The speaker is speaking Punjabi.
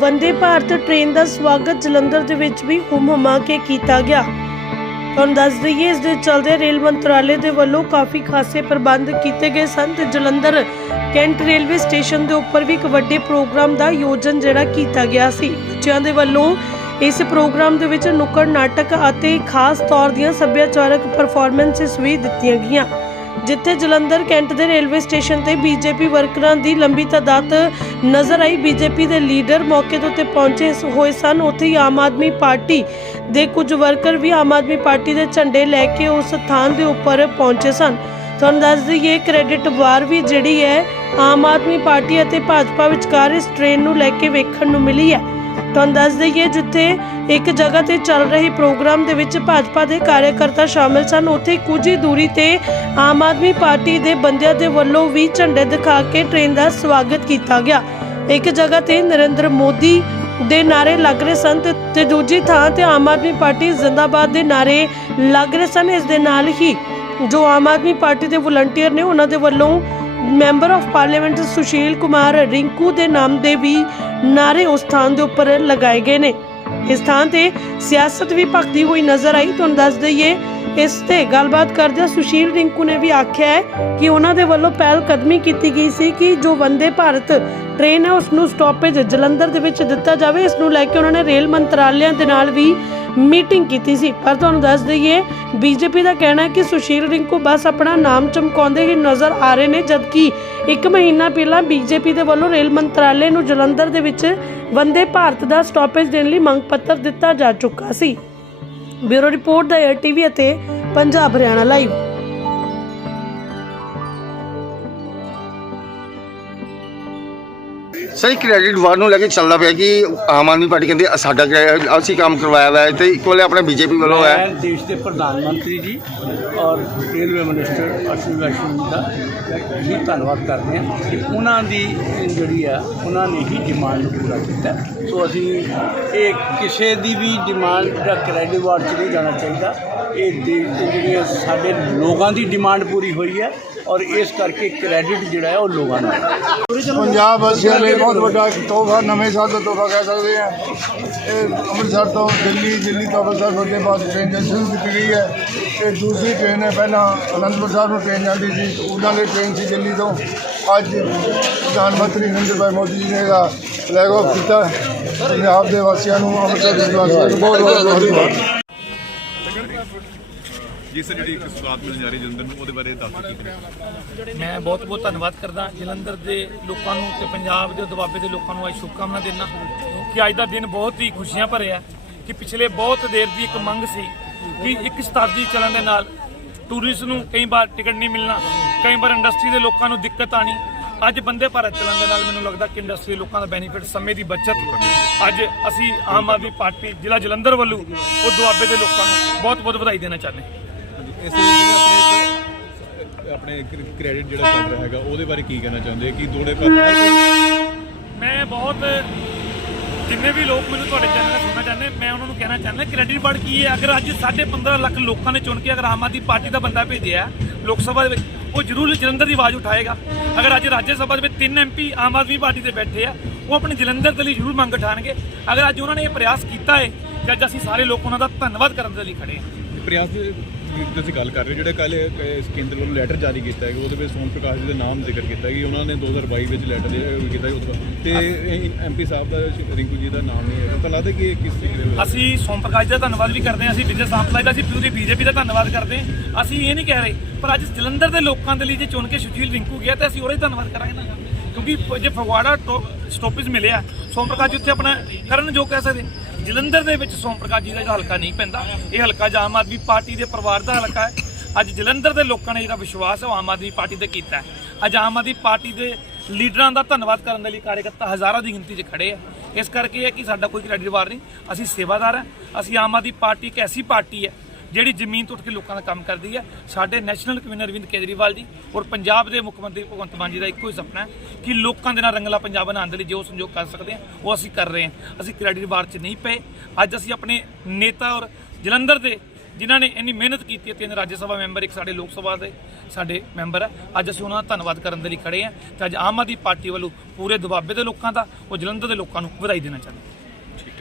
ਵੰਦੇ ਭਾਰਤ ਟ੍ਰੇਨ ਦਾ ਸਵਾਗਤ ਜਲੰਧਰ ਦੇ ਵਿੱਚ ਵੀ ਹੁਮ ਹੁਮਾ ਕੇ ਕੀਤਾ ਗਿਆ। ਤੁਹਾਨੂੰ ਦੱਸ ਦਈਏ, ਇਸ ਦੇ ਚਲਦੇ ਰੇਲ ਮੰਤਰਾਲੇ ਦੇ ਵੱਲੋਂ ਕਾਫੀ ਖਾਸੇ ਪ੍ਰਬੰਧ ਕੀਤੇ ਗਏ ਸਨ ਤੇ ਜਲੰਧਰ ਕੈਂਟ ਰੇਲਵੇ ਸਟੇਸ਼ਨ ਦੇ ਉੱਪਰ ਵੀ ਇੱਕ ਵੱਡੇ ਪ੍ਰੋਗਰਾਮ ਦਾ ਆਯੋਜਨ ਜਿਹੜਾ ਕੀਤਾ ਗਿਆ ਸੀ। ਬੱਚਿਆਂ ਦੇ ਵੱਲੋਂ ਇਸ ਪ੍ਰੋਗਰਾਮ ਦੇ ਵਿੱਚ ਨੁੱਕੜ ਨਾਟਕ ਅਤੇ ਖਾਸ ਤੌਰ ਦੀਆਂ ਸੱਭਿਆਚਾਰਕ ਪਰਫਾਰਮੈਂਸਸ ਵੀ ਦਿੱਤੀਆਂ ਗਈਆਂ। ਜਿੱਥੇ ਜਲੰਧਰ ਕੈਂਟ ਦੇ ਰੇਲਵੇ ਸਟੇਸ਼ਨ ਤੇ ਬੀਜੇਪੀ ਵਰਕਰਾਂ ਦੀ ਲੰਬੀ ਤਾਦਾਦ ਨਜ਼ਰ ਆਈ। ਬੀਜੇਪੀ ਦੇ ਲੀਡਰ ਮੌਕੇ ਦੇ ਉੱਤੇ ਪਹੁੰਚੇ ਹੋਏ ਸਨ। ਉੱਥੇ ਹੀ ਆਮ ਆਦਮੀ ਪਾਰਟੀ ਦੇ ਕੁਝ ਵਰਕਰ ਵੀ ਆਮ ਆਦਮੀ ਪਾਰਟੀ ਦੇ ਝੰਡੇ ਲੈ ਕੇ ਉਸ ਸਥਾਨ ਦੇ ਉੱਪਰ ਪਹੁੰਚੇ ਸਨ। ਤੁਹਾਨੂੰ ਦੱਸ ਦਈਏ, ਕ੍ਰੈਡਿਟ ਵਾਰ ਵੀ ਜਿਹੜੀ ਹੈ, ਆਮ ਆਦਮੀ ਪਾਰਟੀ ਅਤੇ ਭਾਜਪਾ ਵਿਚਕਾਰ ਇਸ ਟ੍ਰੇਨ ਨੂੰ ਲੈ ਕੇ ਵੇਖਣ ਨੂੰ ਮਿਲੀ ਹੈ। ਤੁਹਾਨੂੰ ਦੱਸ ਦਈਏ, ਜਿੱਥੇ ਇੱਕ ਜਗ੍ਹਾ ਤੇ ਚੱਲ ਰਹੇ ਪ੍ਰੋਗਰਾਮ ਦੇ ਵਿੱਚ ਭਾਜਪਾ ਦੇ ਕਾਰਜਕਰਤਾ ਸ਼ਾਮਿਲ ਸਨ। ਉੱਥੇ ਕੁਝ ਹੀ ਦੂਰੀ ਤੇ ਆਮ ਆਦਮੀ ਪਾਰਟੀ ਦੇ ਬੰਦਿਆਂ ਦੇ ਵੱਲੋਂ ਵੀ ਝੰਡੇ ਦਿਖਾ ਕੇ ਟ੍ਰੇਨ ਦਾ ਸਵਾਗਤ ਕੀਤਾ ਗਿਆ। ਇੱਕ ਜਗ੍ਹਾ ਤੇ ਨਰਿੰਦਰ ਮੋਦੀ ਦੇ ਨਾਰੇ ਲੱਗ ਰਹੇ ਸਨ ਤੇ- ਤੇ ਦੂਜੀ ਥਾਂ ਤੇ ਆਮ ਆਦਮੀ ਪਾਰਟੀ ਜ਼ਿੰਦਾਬਾਦ ਦੇ ਨਾਰੇ ਲੱਗ ਰਹੇ ਸਨ। ਇਸ ਦੇ ਨਾਲ ਹੀ ਜੋ ਆਮ ਆਦਮੀ ਪਾਰਟੀ ਦੇ ਵਲੰਟੀਅਰ ਨੇ, ਉਹਨਾਂ ਦੇ ਵੱਲੋਂ member of parliament Sushil Kumar Rinku ਦੇ ਨਾਮ ਦੇ ਵੀ ਨਾਰੇ ਉਸ ਸਥਾਨ ਦੇ ਉੱਪਰ ਲਗਾਏ ਗਏ ਨੇ। ਇਸ ਥਾਂ ਤੇ ਸਿਆਸਤ ਵੀ ਭਖਦੀ ਹੋਈ ਨਜ਼ਰ ਆਈ। ਤੁਹਾਨੂੰ ਦੱਸ ਦਈਏ, ਇਸ ਤੇ ਗੱਲਬਾਤ ਕਰਦਿਆਂ ਸੁਸ਼ੀਲ ਰਿੰਕੂ ਨੇ ਵੀ ਆਖਿਆ ਹੈ ਕਿ ਉਹਨਾਂ ਦੇ ਵੱਲੋਂ ਪਹਿਲ ਕਦਮੀ ਕੀਤੀ ਗਈ ਸੀ ਕਿ ਜੋ ਵੰਦੇ ਭਾਰਤ ਟ੍ਰੇਨ ਹੈ ਉਸ ਨੂੰ ਸਟਾਪੇਜ ਜਲੰਧਰ ਦੇ ਵਿੱਚ ਦਿੱਤਾ ਜਾਵੇ। ਇਸ ਨੂੰ ਲੈ ਕੇ ਉਹਨਾਂ ਨੇ ਰੇਲ ਮੰਤਰਾਲਿਆਂ ਦੇ ਨਾਲ ਵੀ ਮੀਟਿੰਗ ਕੀਤੀ ਸੀ। ਪਰ ਤੁਹਾਨੂੰ ਦੱਸ ਦਈਏ, ਬੀਜੇਪੀ ਦਾ ਕਹਿਣਾ ਹੈ ਕਿ ਸੁਸ਼ੀਲ ਰਿੰਕੂ ਬਸ ਆਪਣਾ ਨਾਮ ਚਮਕਾਉਂਦੇ ਹੀ ਨਜ਼ਰ ਆ ਰਹੇ ਨੇ, ਜਦਕਿ ਇੱਕ ਮਹੀਨਾ ਪਹਿਲਾਂ ਬੀਜੇਪੀ ਦੇ ਵੱਲੋਂ ਰੇਲ ਮੰਤਰਾਲੇ ਨੂੰ ਜਲੰਧਰ ਦੇ ਵਿੱਚ ਵੰਦੇ ਭਾਰਤ ਦਾ ਸਟਾਪੇਜ ਦੇਣ ਲਈ ਮੰਗ ਪੱਤਰ ਦਿੱਤਾ ਜਾ ਚੁੱਕਾ ਸੀ। ਬਿਊਰੋ ਰਿਪੋਰਟ ਦਾ ਏਅਰ ਅਤੇ ਪੰਜਾਬ ਹਰਿਆਣਾ ਲਾਈਵ। ਸਹੀ ਕ੍ਰੈਡਿਟ ਵਾਰ ਨੂੰ ਲੈ ਕੇ ਚੱਲਦਾ ਪਿਆ ਕਿ ਆਮ ਆਦਮੀ ਪਾਰਟੀ ਕਹਿੰਦੀ ਅ- ਸਾਡਾ ਕ੍ਰੈ- ਅਸੀਂ ਕੰਮ ਕਰਵਾਇਆ ਹੋਇਆ ਹੈ ਤੇ ਇਕੁਅਲ ਆਪਣੇ ਬੀਜੇਪੀ ਵੱਲੋਂ ਹੈ। ਮੈਂ ਦੇਸ਼ ਦੇ ਪ੍ਰਧਾਨ ਮੰਤਰੀ ਜੀ ਔਰ ਰੇਲਵੇ ਮਿਨਿਸਟਰ ਅਸ਼ਵਨੀ ਵੈਸ਼ਨੂ ਦਾ ਹੀ ਧੰਨਵਾਦ ਕਰਦੇ ਹਾਂ ਕਿ ਉਹਨਾਂ ਦੀ ਜਿਹੜੀ ਆ, ਉਹਨਾਂ ਨੇ ਹੀ ਡਿਮਾਂਡ ਨੂੰ ਪੂਰਾ ਕੀਤਾ। ਸੋ ਅਸੀਂ ਇਹ ਕਿਸੇ ਦੀ ਵੀ ਡਿਮਾਂਡ ਦਾ ਕ੍ਰੈਡਿਟ ਵਾਰਡ 'ਚ ਨਹੀਂ ਜਾਣਾ ਚਾਹੀਦਾ। ਇਹ ਦੇਸ਼ ਦੇ ਜਿਹੜੀਆਂ ਸਾਡੇ ਲੋਕਾਂ ਦੀ ਡਿਮਾਂਡ ਪੂਰੀ ਹੋਈ ਹੈ ਔਰ ਇਸ ਕਰਕੇ ਕ੍ਰੈਡਿਟ ਜਿਹੜਾ ਹੈ ਉਹ ਲੋਕਾਂ ਨੂੰ ਪੰਜਾਬ ਵਾਸੀਆਂ ਲਈ ਬਹੁਤ ਵੱਡਾ ਇੱਕ ਤੋਹਫਾ, ਨਵੇਂ ਸਾਲ ਦਾ ਤੋਹਫਾ ਕਹਿ ਸਕਦੇ ਹਾਂ। ਇਹ ਅੰਮ੍ਰਿਤਸਰ ਤੋਂ ਦਿੱਲੀ ਦਿੱਲੀ ਤੋਂ ਅੰਮ੍ਰਿਤਸਰ ਵੰਦੇ ਭਾਰਤ ਟ੍ਰੇਨ ਸ਼ੁਰੂ ਕੀਤੀ ਗਈ ਹੈ। ਇਹ ਦੂਸਰੀ ਟ੍ਰੇਨ ਹੈ, ਪਹਿਲਾਂ ਅਨੰਦਪੁਰ ਸਾਹਿਬ ਨੂੰ ਟ੍ਰੇਨ ਜਾਂਦੀ ਸੀ, ਉਹਨਾਂ ਲਈ ਟ੍ਰੇਨ ਸੀ ਦਿੱਲੀ ਤੋਂ। ਅੱਜ ਪ੍ਰਧਾਨ ਮੰਤਰੀ ਨਰਿੰਦਰ ਭਾਈ ਮੋਦੀ ਜੀ ਨੇ ਇਹਦਾ ਫਲੈਗ ਆਫ ਕੀਤਾ। ਪੰਜਾਬ ਦੇ ਵਾਸੀਆਂ ਨੂੰ, ਅੰਮ੍ਰਿਤਸਰ ਦੇ ਵਾਸੀਆਂ ਨੂੰ ਬਹੁਤ ਬਹੁਤ ਧੰਨਵਾਦ। ਜਿਸ ਜਿਹੜੀ ਇੱਕ ਸਵਾਦ ਮਿਲਣ ਜਾ ਰਹੀ ਜਲੰਧਰ ਨੂੰ, ਉਹਦੇ ਬਾਰੇ ਦੱਸ ਕੀ ਮੈਂ ਬਹੁਤ ਬਹੁਤ ਧੰਨਵਾਦ ਕਰਦਾ ਜਲੰਧਰ ਦੇ ਲੋਕਾਂ ਨੂੰ ਤੇ ਪੰਜਾਬ ਦੇ ਦੁਆਬੇ ਦੇ ਲੋਕਾਂ ਨੂੰ ਅੱਜ ਸ਼ੁਭਕਾਮਨਾ ਦਿੰਦਾ ਕਿ ਅੱਜ ਦਾ ਦਿਨ ਬਹੁਤ ਹੀ ਖੁਸ਼ੀਆਂ ਭਰਿਆ ਕਿ ਪਿਛਲੇ ਬਹੁਤ ਦੇਰ ਦੀ ਇੱਕ ਮੰਗ ਸੀ ਕਿ ਇੱਕ ਸ਼ਤਾਬਦੀ ਚੱਲਣ ਦੇ ਨਾਲ ਟੂਰਿਸਟ ਨੂੰ ਕਈ ਵਾਰ ਟਿਕਟ ਨਹੀਂ ਮਿਲਣਾ, ਕਈ ਵਾਰ ਇੰਡਸਟਰੀ ਦੇ ਲੋਕਾਂ ਨੂੰ ਦਿੱਕਤ ਆਣੀ ਅੱਜ ਬੰਦੇ ਭਾਰਤ ਚੱਲਣ ਦੇ ਨਾਲ ਮੈਨੂੰ ਲੱਗਦਾ ਕਿ ਇੰਡਸਟਰੀ ਲੋਕਾਂ ਦਾ ਬੈਨੀਫਿਟ ਸਮੇਂ ਦੀ ਬਚਤ ਅੱਜ ਅਸੀਂ ਆਮ ਆਦਮੀ ਪਾਰਟੀ ਜ਼ਿਲ੍ਹਾ ਜਲੰਧਰ ਵੱਲੋਂ ਉਹ ਦੁਆਬੇ ਦੇ ਲੋਕਾਂ ਨੂੰ ਬਹੁਤ ਬਹੁਤ ਵਧਾਈ ਦੇਣਾ ਚਾਹੁੰਦੇ ਇਸ ਆਪਣੇ ਕ੍ਰੈਡਿਟ ਜਿਹੜਾ ਚੱਲ ਰਿਹਾ ਹੈਗਾ ਉਹਦੇ ਬਾਰੇ ਕੀ ਕਹਿਣਾ ਚਾਹੁੰਦੇ ਕਿ ਦੋੜੇ ਮੈਂ ਬਹੁਤ ਜਿੰਨੇ ਵੀ ਲੋਕ ਮੈਨੂੰ ਤੁਹਾਡੇ ਚੈਨਲ ਤੇ ਸੁਣਨਾ ਚਾਹੁੰਦੇ ਮੈਂ ਉਹਨਾਂ ਨੂੰ ਕਹਿਣਾ ਚਾਹੁੰਦਾ ਕ੍ਰੈਡਿਟ ਕਾਰਡ ਕੀ ਹੈ? ਅਗਰ ਅੱਜ 15.5 ਲੱਖ ਲੋਕਾਂ ਨੇ ਚੁਣ ਕੇ ਅਗਰ ਆਮ ਆਦਮੀ ਪਾਰਟੀ ਦਾ ਬੰਦਾ ਭੇਜਿਆ ਲੋਕ ਸਭਾ ਦੇ ਵਿੱਚ ਉਹ ਜ਼ਰੂਰ ਜਲੰਧਰ ਦੀ ਆਵਾਜ਼ ਉਠਾਏਗਾ। ਅਗਰ ਅੱਜ ਰਾਜ ਸਭਾ ਦੇ ਵਿੱਚ ਤਿੰਨ ਐਮਪੀ ਆਮ ਆਦਮੀ ਪਾਰਟੀ ਦੇ ਬੈਠੇ ਆ ਉਹ ਆਪਣੇ ਜਲੰਧਰ ਦੇ ਲਈ ਜ਼ਰੂਰ ਮੰਗ ਉਠਾਣਗੇ। ਅਗਰ ਅੱਜ ਉਹਨਾਂ ਨੇ ਇਹ ਪ੍ਰਯਾਸ ਕੀਤਾ ਹੈ ਅੱਜ ਅਸੀਂ ਸਾਰੇ ਲੋਕ ਉਹਨਾਂ ਦਾ ਧੰਨਵਾਦ ਕਰਨ ਦੇ ਲਈ ਖੜੇ ਹਾਂ। ਪ੍ਰਯਾਸ ਤੁਸੀਂ ਗੱਲ ਕਰ ਰਹੇ ਹੋ, ਜਿਹੜਾ ਕੱਲ ਕੇਂਦਰ ਵੱਲੋਂ ਲੈਟਰ ਜਾਰੀ ਕੀਤਾ ਹੈ ਉਹਦੇ ਵਿੱਚ ਸੋਮ ਪ੍ਰਕਾਸ਼ ਜੀ ਦੇ ਨਾਮ ਜ਼ਿਕਰ ਕੀਤਾ ਕਿ ਉਹਨਾਂ ਨੇ 2022 ਵਿੱਚ ਲੈਟਰ ਕੀਤਾ ਸੀ ਉਸ ਦਾ ਤੇ ਐਮਪੀ ਸਾਹਿਬ ਦਾ, ਰਿੰਕੂ ਜੀ ਦਾ ਨਾਮ ਨਹੀਂ ਹੈਗਾ। ਤਾਂ ਲੱਗਦਾ ਕਿ ਕਿਸ ਤਰੀਕੇ ਦੇ ਅਸੀਂ ਸੋਮ ਪ੍ਰਕਾਸ਼ ਦਾ ਧੰਨਵਾਦ ਵੀ ਕਰਦੇ ਹਾਂ, ਅਸੀਂ ਵਿਜੇ ਸਾਂਪਲਾ ਦਾ, ਅਸੀਂ ਪੂਰੀ ਬੀਜੇਪੀ ਦਾ ਧੰਨਵਾਦ ਕਰਦੇ ਹਾਂ। ਅਸੀਂ ਇਹ ਨਹੀਂ ਕਹਿ ਰਹੇ, ਪਰ ਅੱਜ ਜਲੰਧਰ ਦੇ ਲੋਕਾਂ ਦੇ ਲਈ ਜੇ ਚੁਣ ਕੇ ਸੁਸ਼ੀਲ ਰਿੰਕੂ ਗਿਆ, ਤਾਂ ਅਸੀਂ ਉਹਦਾ ਹੀ ਧੰਨਵਾਦ ਕਰਾਂਗੇ ਨਾ। ਕਿਉਂਕਿ ਜੇ ਫਗਵਾੜਾ ਸਟਾਪੇਜ ਮਿਲਿਆ, ਸੋਮ ਪ੍ਰਕਾਸ਼ ਜੀ ਉੱਥੇ ਆਪਣਾ ਕਰਨ ਜੋ ਕਹਿ ਸਕਦੇ। ਜਲੰਧਰ ਦੇ ਵਿੱਚ ਸੋਮ ਪ੍ਰਕਾਸ਼ ਜੀ ਦਾ ਜਿਹੜਾ ਹਲਕਾ ਨਹੀਂ ਪੈਂਦਾ, ਇਹ ਹਲਕਾ ਜ ਆਮ ਆਦਮੀ ਪਾਰਟੀ ਦੇ ਪਰਿਵਾਰ ਦਾ ਹਲਕਾ ਹੈ। ਅੱਜ ਜਲੰਧਰ ਦੇ ਲੋਕਾਂ ਨੇ ਜਿਹੜਾ ਵਿਸ਼ਵਾਸ ਹੈ ਉਹ ਆਮ ਆਦਮੀ ਪਾਰਟੀ ਤੇ ਕੀਤਾ ਹੈ। ਅੱਜ ਆਮ ਆਦਮੀ ਪਾਰਟੀ ਦੇ ਲੀਡਰਾਂ ਦਾ ਧੰਨਵਾਦ ਕਰਨ ਦੇ ਲਈ ਕਾਰਜਕਰਤਾ ਹਜ਼ਾਰਾਂ ਦੀ ਗਿਣਤੀ 'ਚ ਖੜੇ ਆ। ਇਸ ਕਰਕੇ ਇਹ ਹੈ ਕਿ ਸਾਡਾ ਕੋਈ ਕ੍ਰੈਡਿਟ ਵਾਰ ਨਹੀਂ, ਅਸੀਂ ਸੇਵਾਦਾਰ ਹਾਂ। ਅਸੀਂ ਆਮ ਆਦਮੀ ਪਾਰਟੀ ਇੱਕ ਐਸੀ ਪਾਰਟੀ ਹੈ ਜਿਹੜੀ ਜ਼ਮੀਨ ਤੋਂ ਉੱਠ ਕੇ ਲੋਕਾਂ ਦਾ ਕੰਮ ਕਰਦੀ ਹੈ। ਸਾਡੇ ਨੈਸ਼ਨਲ ਕਨਵੀਨਰ ਅਰਵਿੰਦ ਕੇਜਰੀਵਾਲ ਜੀ ਔਰ ਪੰਜਾਬ ਦੇ ਮੁੱਖ ਮੰਤਰੀ ਭਗਵੰਤ ਮਾਨ ਜੀ ਦਾ ਇੱਕੋ ਹੀ ਸੁਪਨਾ ਹੈ ਕਿ ਲੋਕਾਂ ਦੇ ਨਾਲ ਰੰਗਲਾ ਪੰਜਾਬ ਬਣਾਉਣ ਦੇ ਲਈ ਜੋ ਸੰਯੋਗ ਕਰ ਸਕਦੇ ਹਾਂ, ਉਹ ਅਸੀਂ ਕਰ ਰਹੇ ਹਾਂ। ਅਸੀਂ ਕ੍ਰੈਡਿਟ ਬਾਰ 'ਚ ਨਹੀਂ ਪਏ। ਅੱਜ ਅਸੀਂ ਆਪਣੇ ਨੇਤਾ ਔਰ ਜਲੰਧਰ ਦੇ ਜਿਨ੍ਹਾਂ ਨੇ ਇੰਨੀ ਮਿਹਨਤ ਕੀਤੀ ਹੈ, ਤਿੰਨ ਰਾਜ ਸਭਾ ਮੈਂਬਰ, ਇੱਕ ਸਾਡੇ ਲੋਕ ਸਭਾ ਦੇ ਸਾਡੇ ਮੈਂਬਰ ਹੈ। ਅੱਜ ਅਸੀਂ ਉਹਨਾਂ ਦਾ ਧੰਨਵਾਦ ਕਰਨ ਦੇ ਲਈ ਖੜੇ ਹਾਂ ਤੇ ਅੱਜ ਆਮ ਆਦਮੀ ਪਾਰਟੀ ਵੱਲੋਂ ਪੂਰੇ ਦੁਆਬੇ ਦੇ ਲੋਕਾਂ ਦਾ ਉਹ ਜਲੰਧਰ ਦੇ ਲੋਕਾਂ ਨੂੰ ਵਧਾਈ ਦੇਣਾ ਚਾਹੁੰਦੇ